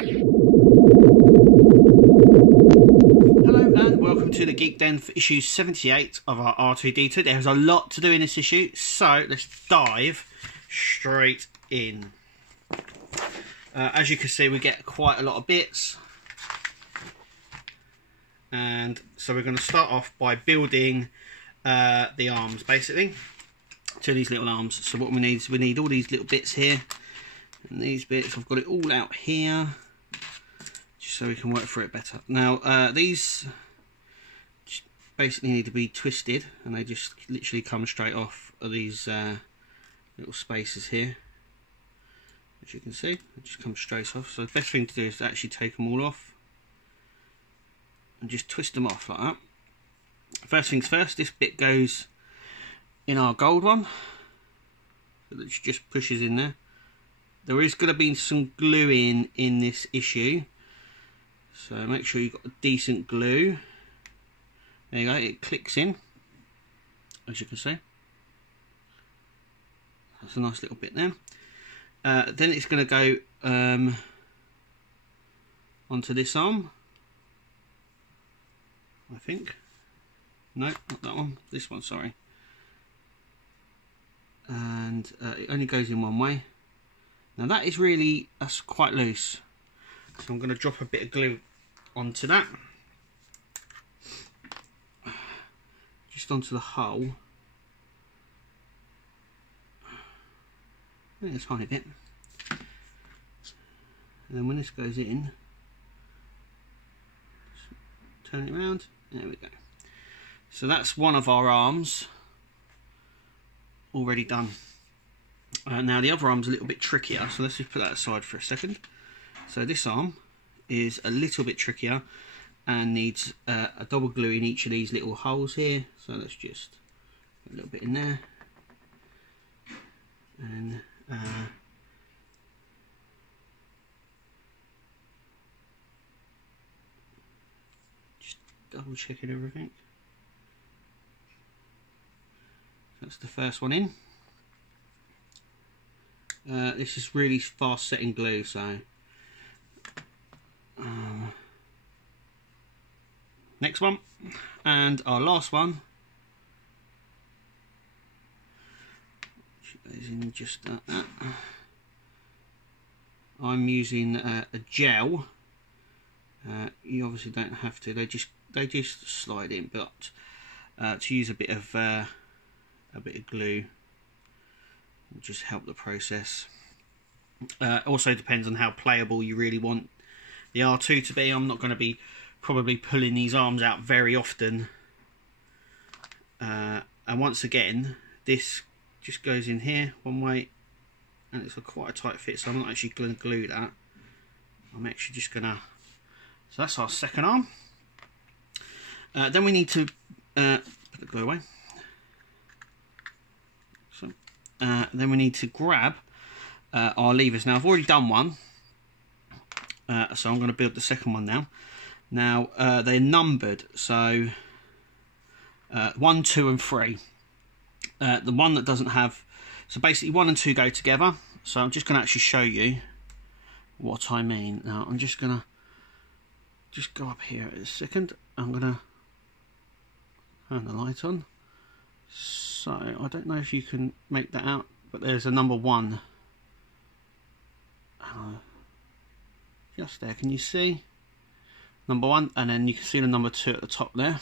Hello and welcome to the Geek Den for issue 78 of our R2D2. There's a lot to do in this issue, so let's dive straight in. As you can see, we get quite a lot of bits, and so we're going to start off by building the arms, basically, to these little arms. So what we need is all these little bits here, and these bits, I've got it all out here, just so we can work through it better. Now, these basically need to be twisted, and they just literally come straight off of these little spaces here. As you can see, it just comes straight off. So the best thing to do is to actually take them all off and just twist them off like that. First things first, this bit goes in our gold one, so it just pushes in there. There is going to be some glue in this issue, so make sure you've got a decent glue. There you go, it clicks in, as you can see. That's a nice little bit there. Then it's going to go onto this arm, I think. No, not that one. This one, sorry. And it only goes in one way. Now that's quite loose. So I'm going to drop a bit of glue onto that. Just onto the hole. A tiny bit, and then when this goes in, turn it around, there we go. So that's one of our arms already done. Now the other arm's a little bit trickier, so let's just put that aside for a second. So this arm is a little bit trickier and needs a double glue in each of these little holes here, so let's just put a little bit in there, and just double checking everything. That's the first one in. This is really fast setting glue, so next one, and our last one is in just that. I'm using a gel. You obviously don't have to. They just slide in, but to use a bit of glue will just help the process. Also depends on how playable you really want the R2 to be. I'm not going to be probably pulling these arms out very often. And once again, this just goes in here one way, and it's quite a tight fit, so I'm not actually going to glue that. I'm actually just going to... So that's our second arm. Then we need to put the glue away. So, then we need to grab our levers. Now I've already done one, so I'm going to build the second one now. Now they're numbered, so 1, 2 and 3. The one that doesn't have, so basically 1 and 2 go together. So I'm just going to actually show you what I mean. Now I'm just going to go up here a second. I'm going to turn the light on. So I don't know if you can make that out, but there's a number 1 just there. Can you see number 1? And then you can see the number 2 at the top there.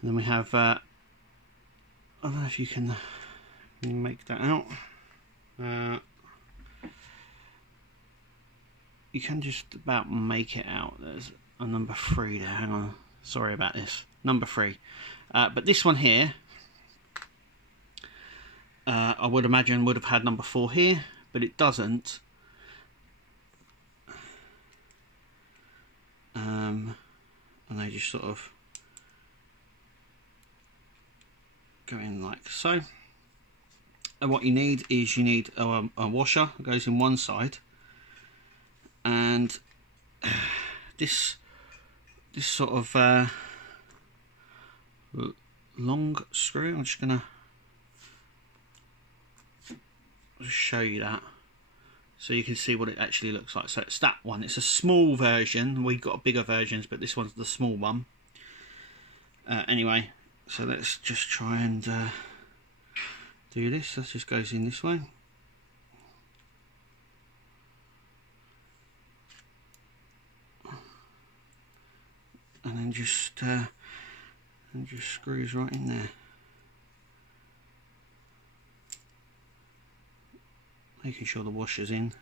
And then we have I don't know if you can make that out. You can just about make it out. There's a number 3 there. Hang on, sorry about this. Number 3. But this one here, I would imagine would have had number 4 here, but it doesn't. And they just sort of go in like so. And what you need is a washer that goes in one side, and this sort of long screw. I'm just gonna show you that. so you can see what it actually looks like. So it's that one. It's a small version. We've got bigger versions, but this one's the small one. Anyway, so let's just try and do this. That just goes in this way. And then just screws right in there. Making sure the washer's in.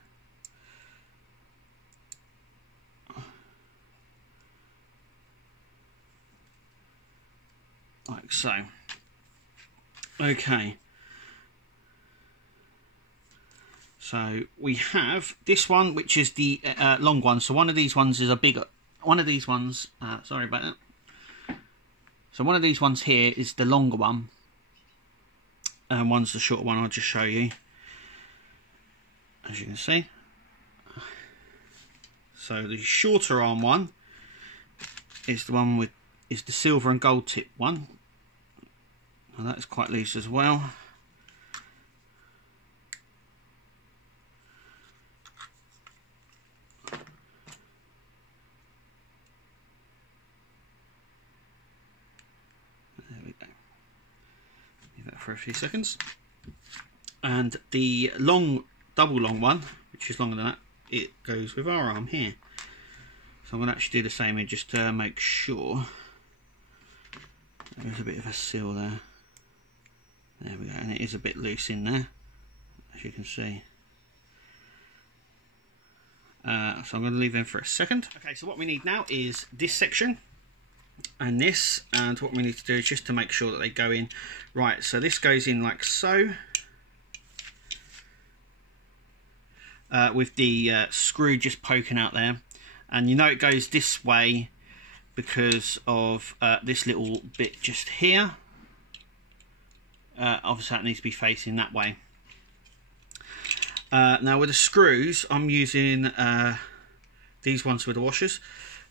Like so. Okay. So we have this one, which is the long one. So one of these ones is a bigger. One of these ones, sorry about that. So one of these ones here is the longer one, and one's the shorter one. I'll just show you, as you can see. So the shorter arm one is the one with the silver and gold tip one. Now that is quite loose as well. For a few seconds, and the double long one, which is longer than that, it goes with our arm here. So I'm going to actually do the same and just make sure there's a bit of a seal there. There we go, and it is a bit loose in there, as you can see. So I'm going to leave them for a second. Okay, so what we need now is this section and this, and what we need to do is just to make sure that they go in right. So this goes in like so, with the screw just poking out there, and you know it goes this way because of this little bit just here. Obviously that needs to be facing that way. Now with the screws, I'm using these ones with the washers.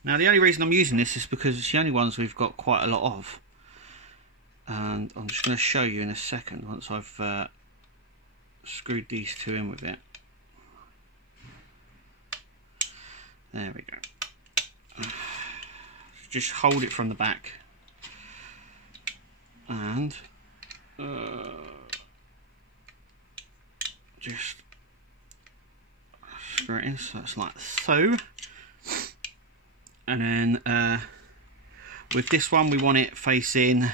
Now the only reason I'm using this is because it's the only ones we've got quite a lot of, and I'm just going to show you in a second once I've screwed these two in with it. There we go. Just hold it from the back and just screw it in, so it's like so. And then with this one we want it facing, so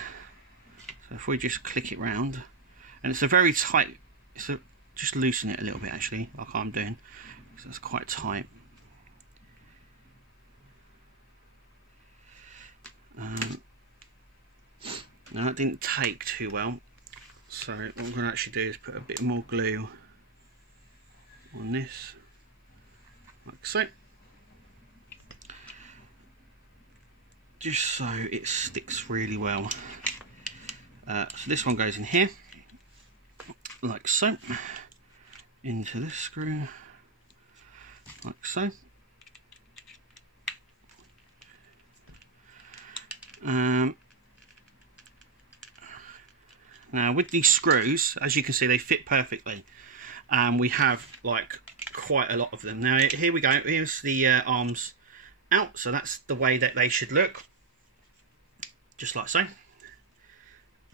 if we just click it round, and it's a very tight, just loosen it a little bit actually, like I'm doing, because that's quite tight. Now that didn't take too well, so what I'm going to actually do is put a bit more glue on this, like so. Just so it sticks really well. So this one goes in here, like so, into this screw, like so. Now with these screws, as you can see, they fit perfectly. We have like quite a lot of them. Now here we go, here's the arms out, so that's the way that they should look. Just like so,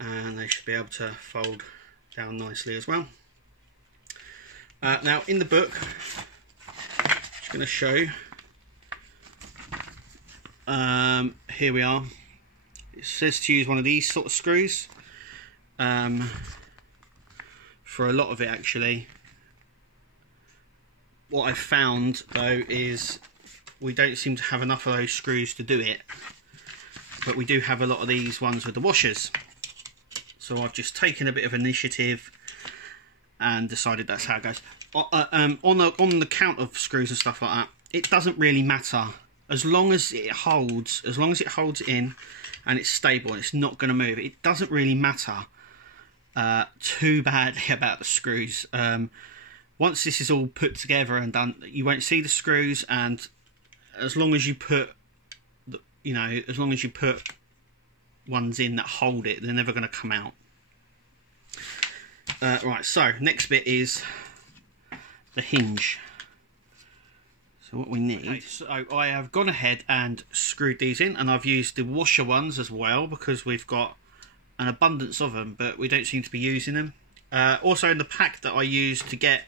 and they should be able to fold down nicely as well. Now in the book, I'm just going to show, here we are. It says to use one of these sort of screws. For a lot of it actually, what I've found though is we don't seem to have enough of those screws to do it. But we do have a lot of these ones with the washers. So I've just taken a bit of initiative and decided that's how it goes. On the count of screws and stuff like that, it doesn't really matter. As long as it holds, it in and it's stable and it's not going to move, it doesn't really matter too badly about the screws. Once this is all put together and done, you won't see the screws, and as long as you put as long as you put ones in that hold it, they're never going to come out. Right, so next bit is the hinge. So what we need, okay, so I have gone ahead and screwed these in, and I've used the washer ones as well because we've got an abundance of them, but we don't seem to be using them. Also in the pack that I used to get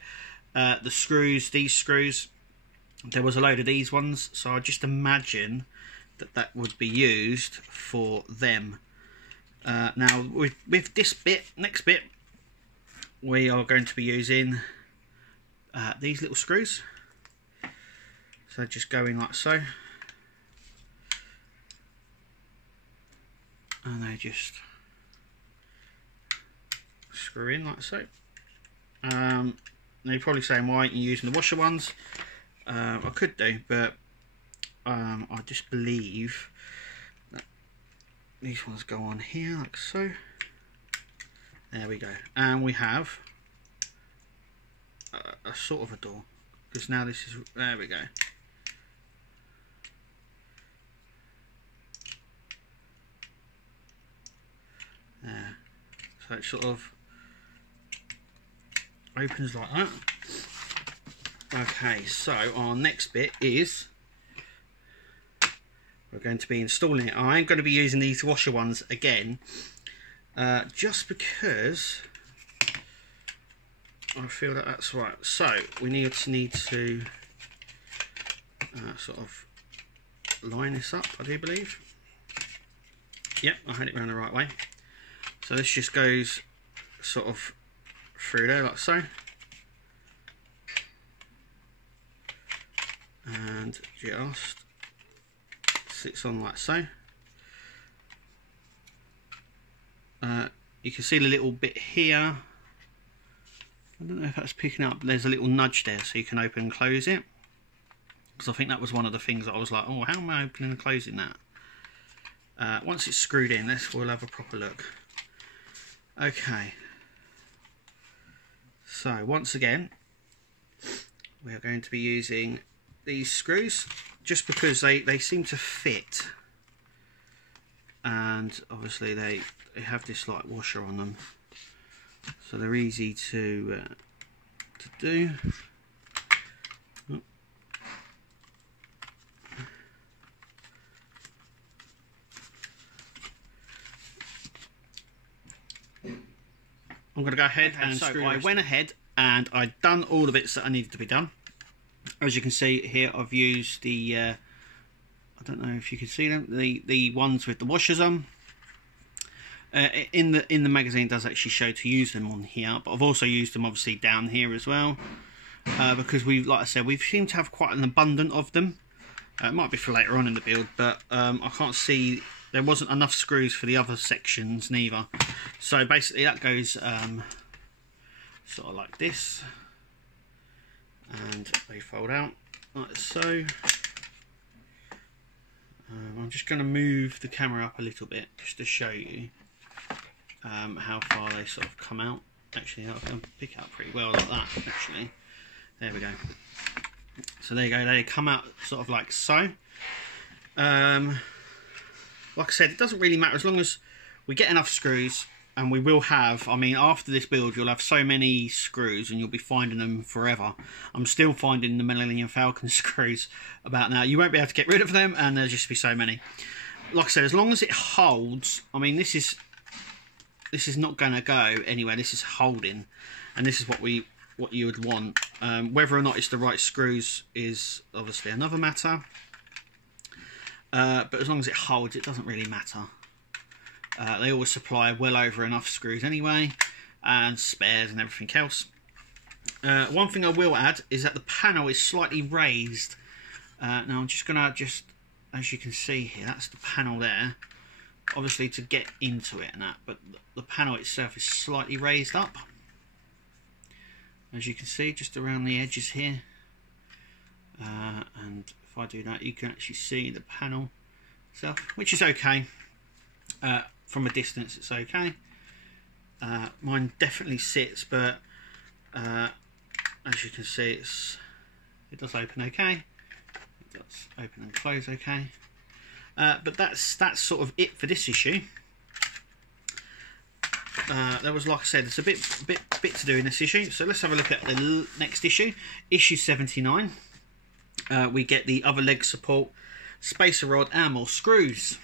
the screws, these screws, there was a load of these ones, so I just imagine that that would be used for them. Now with this bit, next bit, we are going to be using these little screws. So just go in like so, and they just screw in like so. Now you're probably saying, why aren't you using the washer ones? I could do, but I just believe that these ones go on here like so. There we go, and we have a sort of a door, because now this is, there we go. There. So it sort of opens like that. Okay, so our next bit is we're going to be installing it. I am going to be using these washer ones again, just because I feel that that's right. So we need to sort of line this up, I do believe. Yep, I had it around the right way. So this just goes sort of through there like so, and just sits on like so. You can see the little bit here. I don't know if that's picking up. There's a little nudge there, so you can open and close it. Because I think that was one of the things that I was like, oh, how am I opening and closing that? Once it's screwed in, we'll have a proper look. Okay, so once again we are going to be using these screws just because they seem to fit, and obviously they have this like washer on them, so they're easy to do. I'm going to go ahead and screw. I went ahead and I'd done all the bits that I needed to be done. As you can see here, I've used the I don't know if you can see them, the ones with the washers on. In the magazine, it does actually show to use them on here, but I've also used them obviously down here as well, because like I said, we seem to have quite an abundance of them. It might be for later on in the build, but I can't see. There wasn't enough screws for the other sections neither. So basically that goes sort of like this, and they fold out like so. I'm just going to move the camera up a little bit just to show you how far they sort of come out. Actually, I can pick it up pretty well like that, actually. There we go. So there you go, they come out sort of like so. Like I said, it doesn't really matter as long as we get enough screws, and we will have, I mean, after this build, you'll have so many screws and you'll be finding them forever. I'm still finding the Millennium Falcon screws about now. You won't be able to get rid of them, and there'll just be so many. Like I said, as long as it holds, I mean, this is not going to go anywhere. This is holding, and this is what you would want. Whether or not it's the right screws is obviously another matter. But as long as it holds, it doesn't really matter. They always supply well over enough screws anyway, and spares and everything else. One thing I will add is that the panel is slightly raised. Now I'm just going to as you can see here, that's the panel there. Obviously to get into it and that, but the panel itself is slightly raised up. As you can see, just around the edges here. And if I do that, you can actually see the panel itself, which is okay. From a distance, it's okay. Mine definitely sits, but as you can see, it does open okay. It does open and close okay. But that's sort of it for this issue. There was, like I said, there's a bit to do in this issue. So let's have a look at the next issue, issue 79. we get the other leg support, spacer rod and more screws.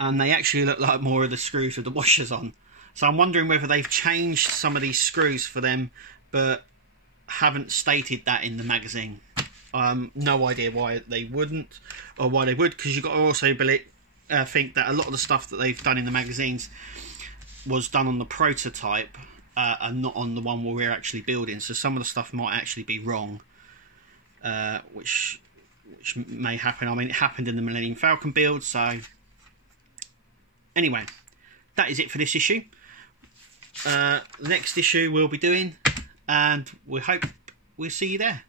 And they actually look like more of the screws with the washers on. So I'm wondering whether they've changed some of these screws for them, but haven't stated that in the magazine. No idea why they wouldn't, or why they would, because you've got to also think that a lot of the stuff that they've done in the magazines was done on the prototype and not on the one where we're actually building. So some of the stuff might actually be wrong, which may happen. I mean, it happened in the Millennium Falcon build. So anyway, that is it for this issue. The next issue we'll be doing, and we hope we'll see you there.